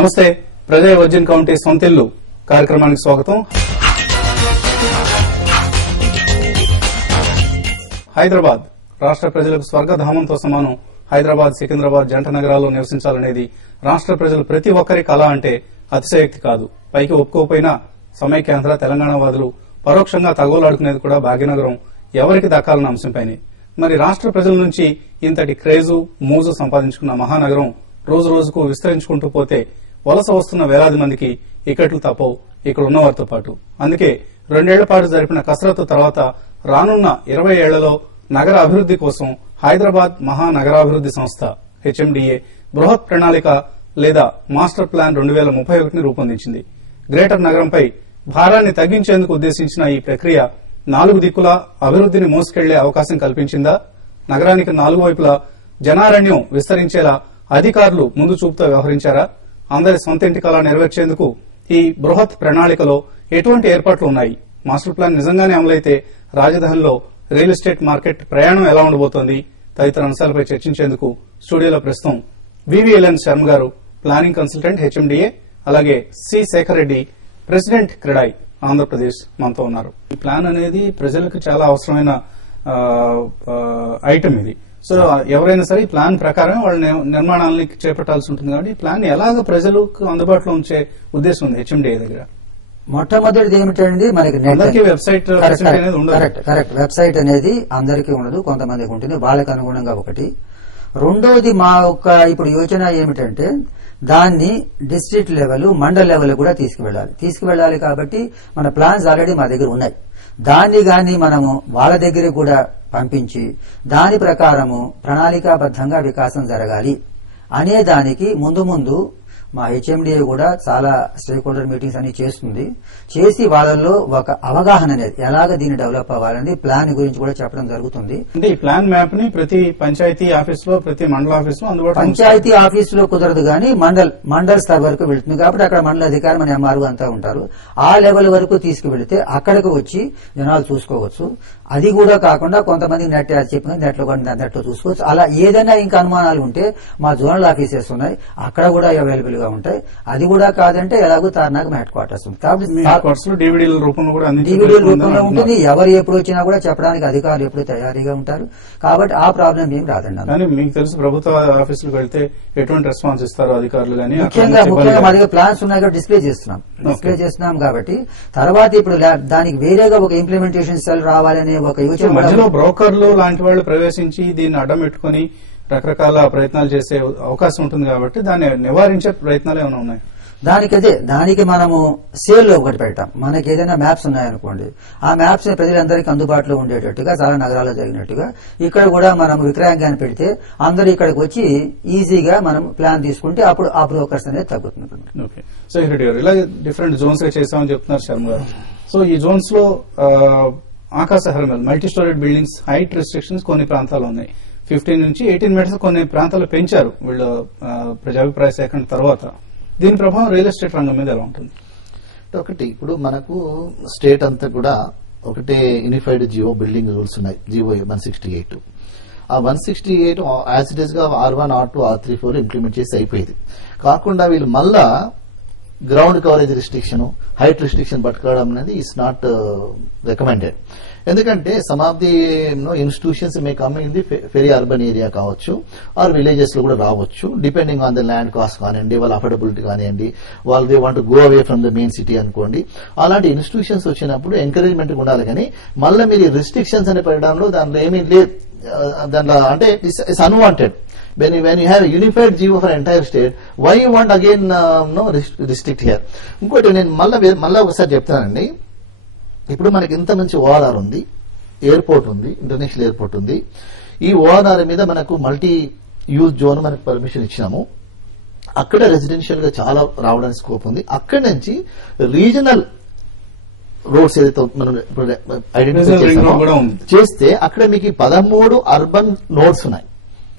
నమస్తే. ప్రజా virgin county సొంతిల్లు కార్యక్రమానికి స్వాగతం. హైదరాబాద్ రాష్ట్ర ప్రజలకు స్వర్గధామంతో సమానం. హైదరాబాద్, సికింద్రాబాద్ జంట నగరాల్లో నివసించాలనేది రాష్ట్ర ప్రజలు ప్రతి ఒక్కరి కళ అంటే అతిశయోక్తి కాదు. పైకి ఒప్పుకోపోయినా సమైక్యాంధ్ర తెలంగాణవాదులు పరోక్షంగా తగోలాడుకునేది కూడా భాగ్యనగరం ఎవరికి దక్కాలన్న అంశంపైనే. మరి రాష్ట్ర ప్రజల నుంచి ఇంతటి క్రేజు, మోజు సంపాదించుకున్న మహానగరం రోజు రోజుకు విస్తరించుకుంటూ పోతే వలస వస్తున్న వేలాది మందికి ఇక్కట్లు తప్పవు ఇక్కడ ఉన్నవారితో పాటు. అందుకే 2 ఏళ్ల పాటు జరిపిన కసరత్తు తర్వాత రానున్న 20 ఏళ్లలో నగర అభివృద్ది కోసం హైదరాబాద్ మహానగరాభివృద్ది సంస్థ HMDA బృహత్ ప్రణాళిక లేదా మాస్టర్ ప్లాన్ 2031ని రూపొందించింది. గ్రేటర్ నగరంపై భారాన్ని తగ్గించేందుకు ఉద్దేశించిన ఈ ప్రక్రియ 4 దిక్కులా అభివృద్దిని మోసుకెళ్లే అవకాశం కల్పించిందా? నగరానికి 4 వైపులా జనారణ్యం విస్తరించేలా అధికారులు ముందు చూపుతో వ్యవహరించారా? అందరి సొంత ఇంటి కళ నెరవేర్చేందుకు ఈ బృహత్ ప్రణాళికలో ఎటువంటి ఏర్పాట్లు ఉన్నాయి? మాస్టర్ ప్లాన్ నిజంగానే అమలైతే రాజధానిలో రియల్ ఎస్టేట్ మార్కెట్ ప్రయాణం ఎలా ఉండబోతోంది? తదితర అంశాలపై చర్చించేందుకు స్టూడియోలో ప్రస్తుతం వివిఎల్ఎన్ శర్మ గారు, ప్లానింగ్ కన్సల్టెంట్ HMDA, అలాగే సి శేఖర్ రెడ్డి, ప్రెసిడెంట్ క్రెడాయ్ ఆంధ్రప్రదేశ్ మనతో ఉన్నారు. ఈ ప్లాన్ అనేది ప్రజలకు చాలా అవసరమైన ఐటమ్ ఇది. సో ఎవరైనా సరే ఈ ప్లాన్ ప్రకారం వాళ్ళ నిర్మాణాలని చేపట్టాల్సి ఉంటుంది. కాబట్టి ఈ ప్లాన్ ఎలాగ ప్రజలకు అందుబాటులో ఉంచే ఉద్దేశం ఉంది HMDA దగ్గర? మొట్టమొదటిది ఏమిటండి, మనకి వెబ్సైట్ కరెక్ట్ వెబ్సైట్ అనేది అందరికీ ఉండదు, కొంతమందికి ఉంటుంది, వాళ్ళకి అనుగుణంగా ఒకటి. రెండోది మా యొక్క ఇప్పుడు యోచన ఏమిటంటే దాన్ని డిస్ట్రిక్ట్ లెవెల్, మండల్ లెవెల్ కూడా తీసుకువెళ్లాలి. కాబట్టి మన ప్లాన్స్ ఆల్రెడీ మా దగ్గర ఉన్నాయి. దాన్ని గాని మనము వాళ్ళ దగ్గర కూడా పంపించి దాని ప్రకారము ప్రణాళికాబద్దంగా వికాసం జరగాలి అనే దానికి ముందు మా HMDA కూడా చాలా స్టేక్ హోల్డర్ మీటింగ్స్ అన్ని చేసి వాళ్ళల్లో ఒక అవగాహన అనేది ఎలాగ దీన్ని డెవలప్ అవ్వాలని ప్లాన్ గురించి కూడా చెప్పడం జరుగుతుంది. అంటే ఈ ప్లాన్ మ్యాప్ ని ప్రతి పంచాయతీ ఆఫీసులో, ప్రతి మండల ఆఫీసులో అందుబాటులో, పంచాయతీ ఆఫీసులో కుదరదు కానీ మండల్ స్థాయి వరకు వెళ్తుంది. కాబట్టి అక్కడ మండల అధికారి, మన MRO అంతా ఉంటారు. ఆ లెవెల్ వరకు తీసుకువెళితే అక్కడికి వచ్చి జనాలు చూసుకోవచ్చు. అది కూడా కాకుండా కొంతమంది చెప్పిన నెట్లో చూసుకోవచ్చు. అలా ఏదైనా ఇంకా అనుమానాలు ఉంటే మా జోనల్ ఆఫీసెస్ ఉన్నాయి, అక్కడ కూడా అవైలబుల్ గా ఉంటాయి. అది కూడా కాదంటే ఎలాగో తార్నాక్ హెడ్ క్వార్టర్స్ ఉంది. కాబట్టి DVD రూపంలో ఉంటుంది. ఎవరు ఎప్పుడు వచ్చినా కూడా చెప్పడానికి అధికారులు ఎప్పుడు తయారీగా ఉంటారు. కాబట్టి ఆ ప్రాబ్లం ఏం రాదండి. కానీ మీకు తెలుసు ప్రభుత్వ ఆఫీసులకు వెళ్తే ఎటువంటి రెస్పాన్స్ ఇస్తారు అధికారులు? కానీ ముఖ్యంగా మా దగ్గర ప్లాన్స్ ఉన్నాయి కాబట్టి డిస్ప్లే చేస్తున్నాం కాబట్టి తర్వాత ఇప్పుడు దానికి వేరేగా ఒక ఇంప్లిమెంటేషన్ సెల్ రావాలనే ఒక యోచన. మధ్యలో బ్రోకర్లు లాంటి వాళ్ళు ప్రవేశించి దీన్ని అడ్డం పెట్టుకుని రకరకాల ప్రయత్నాలు చేసే అవకాశం ఉంటుంది. కాబట్టి దాన్ని నివారించే ప్రయత్నాలు ఏమైనా ఉన్నాయి? దానికి మనము సేల్ లో ఒకటి పెట్టాం. మనకి ఏదైనా మ్యాప్స్ ఉన్నాయనుకోండి, ఆ మ్యాప్స్ ప్రజలందరికీ అందుబాటులో ఉండేటట్టుగా చాలా నగరాల్లో జరిగినట్టుగా ఇక్కడ కూడా మనం విక్రయంగాన్ని పెడితే అందరూ ఇక్కడికి వచ్చి ఈజీగా మనం ప్లాన్ తీసుకుంటే అప్పుడు ఆ బ్రోకర్స్ అనేది తగ్గుతుంది. ఓకే, సో ఇలా డిఫరెంట్ జోన్స్ గా చేస్తామని చెప్తున్నారు శర్మ గారు. సో ఈ జోన్స్ లో ఆకాశ హర్మల్ multi storeyed buildings, height restrictions కొన్ని ప్రాంతాలు ఉన్నాయి. 15 నుంచి 18 మీటర్స్ కొన్ని ప్రాంతాలు పెంచారు వీళ్ళు ప్రజాభిప్రాయ సేకరణ తర్వాత. దీని ప్రభావం రియల్ ఎస్టేట్ రంగం మీద ఎలా ఉంటుంది? ఒకటి, ఇప్పుడు మనకు స్టేట్ అంతా కూడా ఒకటే యూనిఫైడ్ జియో బిల్డింగ్ రూల్స్ ఉన్నాయి, జియో 168. ఆ 168 యాజ్ ఇట్ ఈస్ గా R1, R2, R3, 4 ఇంప్లిమెంట్ చేసి అయిపోయింది. కాకుండా వీళ్ళు మళ్ళా ground coverage restriction, height restriction పట్టుకోవడం అనేది ఇట్స్ నాట్ రికమెండెడ్. ఎందుకంటే some of the institutions may come in the very urban area కావచ్చు, ఆర్ విలేజెస్ లో కూడా రావచ్చు, depending on the land cost కానివ్వండి, వాళ్ళ అఫోర్డబిలిటీ కానివ్వండి, వాళ్ళు they want go away from the main city అనుకోండి. అలాంటి ఇన్స్టిట్యూషన్స్ వచ్చినప్పుడు ఎంకరేజ్మెంట్ ఉండాలి. కానీ మళ్ళీ మీరు రిస్ట్రిక్షన్స్ అని పెట్టడంలో దాంట్లో ఏమీ లేదు. దాంట్లో అంటే it's unwanted. When you have a unified geo for entire state, why you want again restrict here? ఇంకోటి నేను మళ్ళా ఒకసారి చెప్తానండి. ఇప్పుడు మనకి ఇంత మంచి ORR ఉంది, ఎయిర్పోర్ట్ ఉంది, ఇంటర్నేషనల్ ఎయిర్పోర్ట్ ఉంది. ఈ ORR మీద మనకు మల్టీ యూజ్ జోన్ మనకు పర్మిషన్ ఇచ్చినాము. అక్కడ రెసిడెన్షియల్ గా చాలా రావడానికి స్కోప్ ఉంది. అక్కడి నుంచి రీజనల్ రోడ్స్ ఏదైతే మనం ఐడెంటిఫై చేస్తే అక్కడ మీకు 13 అర్బన్ నోడ్స్ ఉన్నాయి.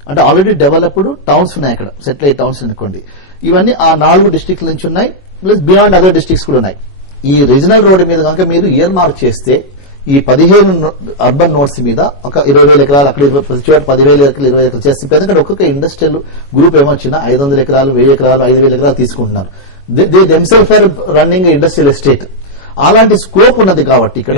అంటే ఆల్రెడీ డెవలప్డ్ టౌన్స్ ఉన్నాయి, అక్కడ సెటిలైట్ టౌన్స్ అనుకోండి. ఇవన్నీ ఆ 4 డిస్ట్రిక్ట్ల నుంచి ఉన్నాయి, ప్లస్ బియాండ్ అదర్ డిస్ట్రిక్ట్స్ కూడా ఉన్నాయి. ఈ రీజనల్ రోడ్ మీద కనుక మీరు ఇయర్ మార్క్ చేస్తే ఈ 15 అర్బన్ నోట్స్ మీద ఒక 20,000 ఎకరాలు అక్కడ ప్రతి చోట 10,000 ఎకరాలు 20 ఎకరాలు చేస్తే ఎందుకంటే ఒక్కొక్క ఇండస్ట్రియల్ గ్రూప్ ఏమొచ్చినా 500 ఎకరాలు 1000 ఎకరాలు 5,000 ఎకరాలు తీసుకుంటున్నారు. They themselves are running industrial estate. అలాంటి స్కోప్ ఉన్నది కాబట్టి ఇక్కడ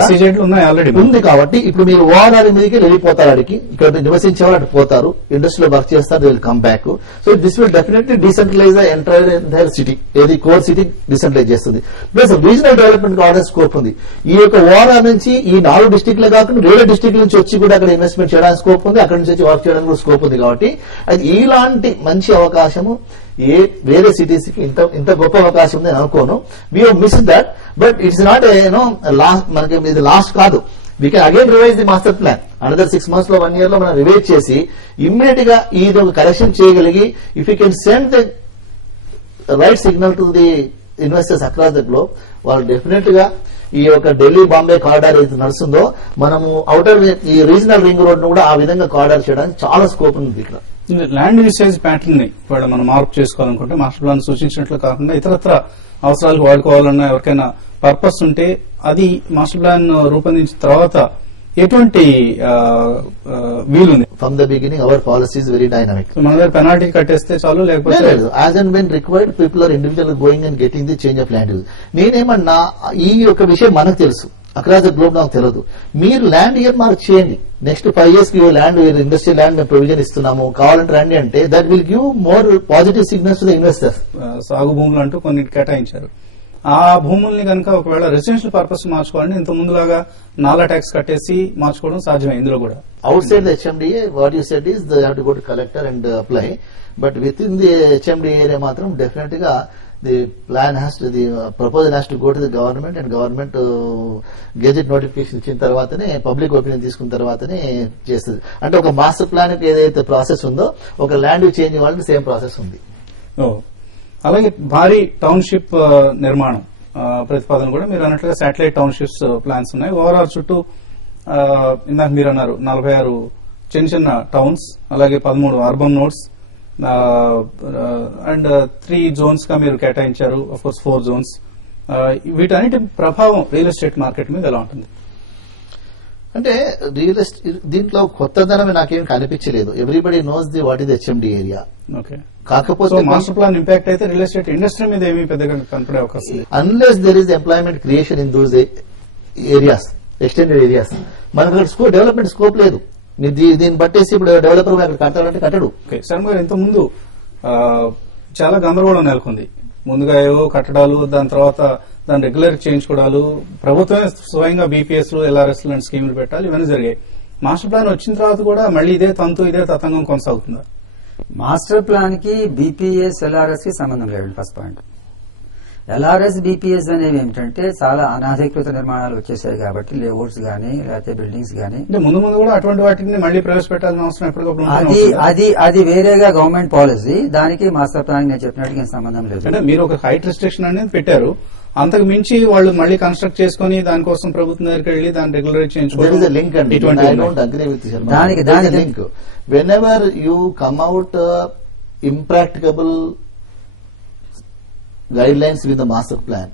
ఉంది కాబట్టి ఇప్పుడు మీరు ఓఆర్ఆర్ మీదకి వెళ్ళిపోతారు. అడిగి ఇక్కడ నివసించే వాళ్ళు అటు పోతారు, ఇండస్ట్రీలో వర్క్ చేస్తారు, they will come back. So this will definitely decentralise entire city. ఏది కోర్ సిటీ డీసెంట్రలైజ్ చేస్తుంది. ప్లస్ రీజనల్ డెవలప్మెంట్ కావాల్సిన స్కోప్ ఉంది. ఈ యొక్క ఓఆర్ఆర్ నుంచి ఈ 4 డిస్టిక్లే కాకుండా వేరే డిస్టిక్ నుంచి వచ్చి కూడా అక్కడ ఇన్వెస్ట్మెంట్ చేయడానికి స్కోప్ ఉంది, అక్కడ నుంచి వచ్చి వర్క్ చేయడానికి కూడా స్కోప్ ఉంది. కాబట్టి అది ఇలాంటి మంచి అవకాశము వేరే సిటీస్ కి ఇంత గొప్ప అవకాశం ఉంది అని అనుకోను. We have miss that, but it's not lost. మనకి ఇది లాస్ట్ కాదు. We can again revise the master plan. Another 6 months లో 1 year లో మనం రివైజ్ చేసి ఇమ్మీడియట్ గా ఇది ఒక కరెక్షన్ చేయగలిగి if you can send the right signal to the investors across the globe, వాళ్ళు డెఫినెట్ గా ఈ యొక్క ఢిల్లీ బాంబే కారిడార్ ఏది నడుస్తుందో మనము అవుటర్ ఈ రీజనల్ రింగ్ రోడ్ ను కూడా ఆ విధంగా కారిడార్ చేయడానికి చాలా స్కోప్ ఉంది ఇక్కడ. ల్యాండ్ యూసేజ్ ప్యాటర్న్ ని కూడా మనం మార్పు చేసుకోవాలనుకుంటే మాస్టర్ ప్లాన్ సూచించినట్లు కాకుండా ఇతరత్ర అవసరాలకు వాడుకోవాలన్న ఎవరికైనా పర్పస్ ఉంటే అది మాస్టర్ ప్లాన్ రూపొందించిన తర్వాత ఎటువంటి వీలుంది? From the beginning our policy is very dynamic. మన దగ్గర పెనాల్టీ కట్టేస్తే చాలు, లేకపోతే as and when required people are individual going and getting the change of land use. నేనేమన్నా ఈ యొక్క విషయం మనకు తెలుసు, అక్రాస్ ద గ్లోబ్ నాకు తెలియదు. మీరు ల్యాండ్ ఇయర్ మార్క్ చేయండి. నెక్స్ట్ 5 years కి ల్యాండ్ ఇండస్ట్రియల్ ల్యాండ్ మేము ప్రొవిజన్ ఇస్తున్నాము కావాలంటే రండి అంటే that will give more positive signals to the investors. సాగు భూములు అంటూ కొన్ని కేటాయించారు. ఆ భూముల్ని కనుక ఒకవేళ రెసిడెన్షియల్ పర్పస్ మార్చుకోవాలంటే ఇంత ముందులాగా నాలా ట్యాక్స్ కట్టేసి మార్చుకోవడం సాధ్యమే. ఇందులో కూడా out side the HMDA what you said is they have to go to collector and apply, but with in the HMDA area మాత్రం డెఫినెట్ గా the plan has to, the proposal has to go to the government and government gazette notification ఇచ్చిన తర్వాతనే public opinion తీసుకున్న తర్వాతనే చేస్తుంది. అంటే ఒక master plan ఏదైతే ప్రాసెస్ ఉందో ఒక ల్యాండ్ చేంజ్ వాళ్ళకి సేమ్ ప్రాసెస్ ఉంది. అలాగే భారీ టౌన్షిప్ నిర్మాణం ప్రతిపాదన కూడా మీరు అన్నట్లుగా శాటిలైట్ టౌన్షిప్స్ ప్లాన్స్ ఉన్నాయి. ఓవరాల్ చుట్టూ ఇందాక మీరు అన్నారు 46 చిన్న చిన్న టౌన్స్, అలాగే 13 అర్బన్ నోడ్స్ అండ్ 3 zones గా మీరు కేటాయించారు. Of course 4 zones. వీటన్నిటి ప్రభావం రియల్ ఎస్టేట్ మార్కెట్ మీద ఎలా ఉంటుంది? అంటే రియల్ ఎస్టేట్ దీంట్లో కొత్తదనం నాకేం కనిపించలేదు. Everybody knows the what is HMD area. Okay, కాకపోతే మాస్టర్ ప్లాన్ ఇంపాక్ట్ అయితే రియల్ ఎస్టేట్ ఇండస్ట్రీ మీద ఏమీ పెద్దగా కనపడే అవకాశం లేదు. Unless there is employment creation in those areas, extended areas. మనకు అక్కడ డెవలప్మెంట్ స్కోప్ లేదు. దీన్ని బట్టేసి ఇప్పుడు డెవలపర్ అక్కడ కట్టాలంటే కట్టడు. శర్మ గారు, ఇంత ముందు చాలా గందరగోళం నెలకొంది. ముందుగా ఏవో కట్టడాలు, దాని తర్వాత దాని రెగ్యులర్ చేయించుకోవడాలు, ప్రభుత్వమే స్వయంగా బీపీఎస్ ఎల్ఆర్ఎస్ లాంటి స్కీములు పెట్టాలి, ఇవన్నీ జరిగాయి. మాస్టర్ ప్లాన్ వచ్చిన తర్వాత కూడా మళ్ళీ ఇదే తంతు ఇదే తతంగం కొనసాగుతుందా? మాస్టర్ ప్లాన్ కి బీపీఎస్ ఎల్ఆర్ఎస్ కి సంబంధం లేదు. ఫస్ట్ పాయింట్, ఎల్ఆర్ఎస్ బీపీఎస్ అనేవి ఏమిటంటే చాలా అనాధికృత నిర్మాణాలు వచ్చేసాయి కాబట్టి లేఅవుట్స్ గానీ లేకపోతే బిల్డింగ్స్ గానీ ముందు ముందు కూడా అటువంటి వాటిని మళ్ళీ ప్రవేశపెట్టాల్సిన అవసరం ఎప్పటికప్పుడు అది వేరేగా గవర్నమెంట్ పాలసీ. దానికి మాస్టర్ ప్లాన్ నేను చెప్పినట్టుగా సంబంధం లేదు. అంటే మీరు ఒక హైట్ రిస్ట్రిక్షన్ అనేది పెట్టారు, అంతకు మించి వాళ్ళు మళ్ళీ కన్స్ట్రక్ట్ చేసుకుని దానికోసం ప్రభుత్వం దగ్గరికి వెళ్లి దాన్ని రెగ్యులరైజ్ చేయించుకోవాలి. Link when ever you come out impracticable guidelines with the master plan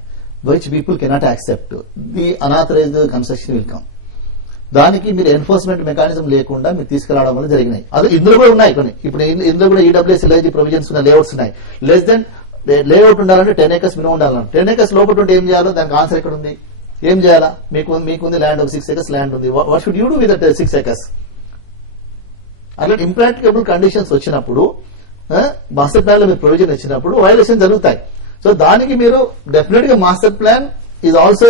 which people cannot accept, the unauthorized construction will come. దానికి మీరు ఎన్ఫోర్స్మెంట్ మెకానిజం లేకుండా మీరు తీసుకురావడం వల్ల జరిగినాయి. అది ఇందులో కూడా ఉన్నాయి కొన్ని. ఇప్పుడు ఇందులో కూడా ఈడబ్ల్యూఎస్ ఎల్ఐజీ ప్రొవిజన్స్ ఉన్న లేఅవుట్స్ ఉన్నాయి. లెస్ దెన్ లేఅవుట్ ఉండాలంటే 10 acres మినిమం ఉండాలన్నారు. 10 acres లోపల ఉంటే ఏం చేయాలో దానికి ఆన్సర్ ఎక్కడ ఉంది? ఏం చేయాలా? మీకుంది ల్యాండ్, ఒక 6 acres ల్యాండ్ ఉంది. What should you do with 6 acres? అలా ఇంప్రాక్టికబుల్ కండిషన్స్ వచ్చినప్పుడు మాస్టర్ ప్లాన్ లో మీరు ప్రొవిజన్ ఇచ్చినప్పుడు వైలేషన్ జరుగుతాయి. సో దానికి మీరు డెఫినెట్ గా master plan is also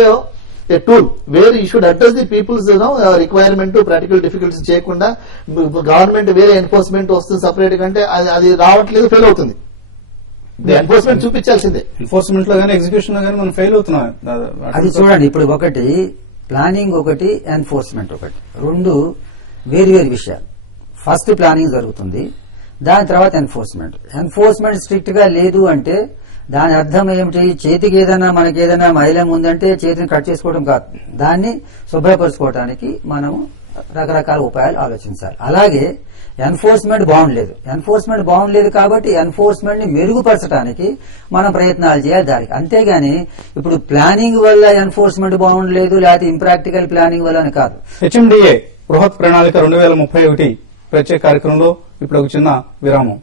a tool where you should address the peoples requirement, practical difficulties చేయకుండా గవర్నమెంట్ వేరే ఎన్ఫోర్స్మెంట్ వస్తుంది సపరేట్ గా అంటే అది రావట్లేదు, ఫెయిల్ అవుతుంది. ఎన్ఫోర్స్మెంట్ చూపించాల్సిందే. ఎన్ఫోర్స్మెంట్ లో కానీ ఎగ్జిక్యూషన్ లో కానీ మనం ఫెయిల్ అవుతున్నాం. అది చూడండి, ఇప్పుడు ఒకటి ప్లానింగ్, ఒకటి ఎన్ఫోర్స్మెంట్, ఒకటి రెండు వేరు వేరు విషయాలు. ఫస్ట్ ప్లానింగ్ జరుగుతుంది, దాని తర్వాత ఎన్ఫోర్స్మెంట్. ఎన్ఫోర్స్మెంట్ స్ట్రిక్ట్ గా లేదు అంటే దాని అర్థం ఏమిటి? చేతికి ఏదైనా మనకి ఏదైనా మైలం ఉందంటే చేతిని కట్ చేసుకోవడం కాదు, దాన్ని శుభ్రపరచుకోవడానికి మనం రకరకాల ఉపాయాలు ఆలోచించాలి. అలాగే ఎన్ఫోర్స్మెంట్ బాగుండలేదు కాబట్టి ఎన్ఫోర్స్మెంట్ ని మెరుగుపరచడానికి మనం ప్రయత్నాలు చేయాలి దానికి. అంతేగాని ఇప్పుడు ప్లానింగ్ వల్ల ఎన్ఫోర్స్మెంట్ బాగుండలేదు లేకపోతే ఇంప్రాక్టికల్ ప్లానింగ్ వల్ల అని కాదు. హెచ్ఎండిఏ బృహత్ ప్రణాళిక 2031 ప్రత్యేక కార్యక్రమంలో ఇప్పుడు ఒక చిన్న విరామం.